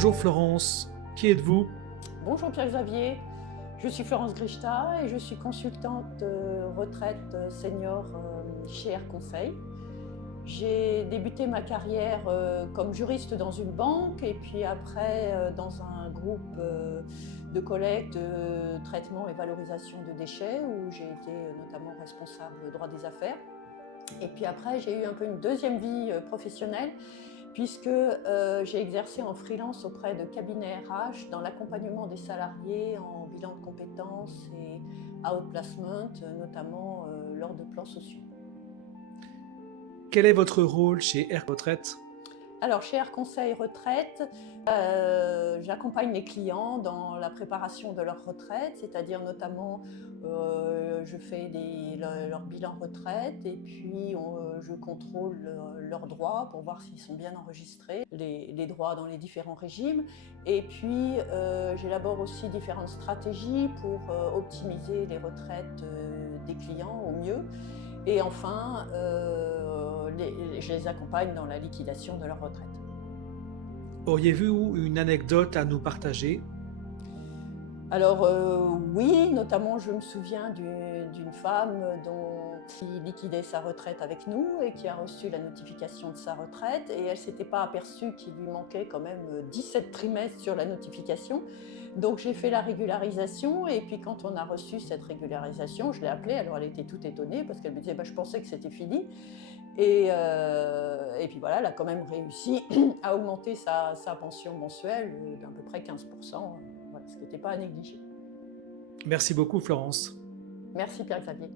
Bonjour Florence, qui êtes-vous? Bonjour Pierre-Xavier, je suis Florence Grichta et je suis consultante retraite senior chez Air Conseil. J'ai débuté ma carrière comme juriste dans une banque et puis après dans un groupe de collecte, traitement et valorisation de déchets où j'ai été notamment responsable droit des affaires. Et puis après j'ai eu un peu une deuxième vie professionnelle puisque j'ai exercé en freelance auprès de cabinets RH dans l'accompagnement des salariés en bilan de compétences et outplacement, notamment lors de plans sociaux. Quel est votre rôle chez Air Retraite? Alors, chez Air Conseil Retraite, j'accompagne les clients dans la préparation de leur retraite, c'est-à-dire notamment je fais leur bilan retraite et puis je contrôle leurs droits pour voir s'ils sont bien enregistrés, les droits dans les différents régimes. Et puis j'élabore aussi différentes stratégies pour optimiser les retraites des clients au mieux. Et enfin, je les accompagne dans la liquidation de leur retraite. Auriez-vous une anecdote à nous partager? Alors oui, notamment je me souviens d'une femme qui liquidait sa retraite avec nous et qui a reçu la notification de sa retraite et elle ne s'était pas aperçue qu'il lui manquait quand même 17 trimestres sur la notification. Donc j'ai fait la régularisation et puis quand on a reçu cette régularisation, je l'ai appelée, alors elle était toute étonnée parce qu'elle me disait je pensais que c'était fini. Et puis voilà, elle a quand même réussi à augmenter sa pension mensuelle d'à peu près 15%, voilà, ce qui n'était pas à négliger. Merci beaucoup Florence. Merci Pierre-Xavier.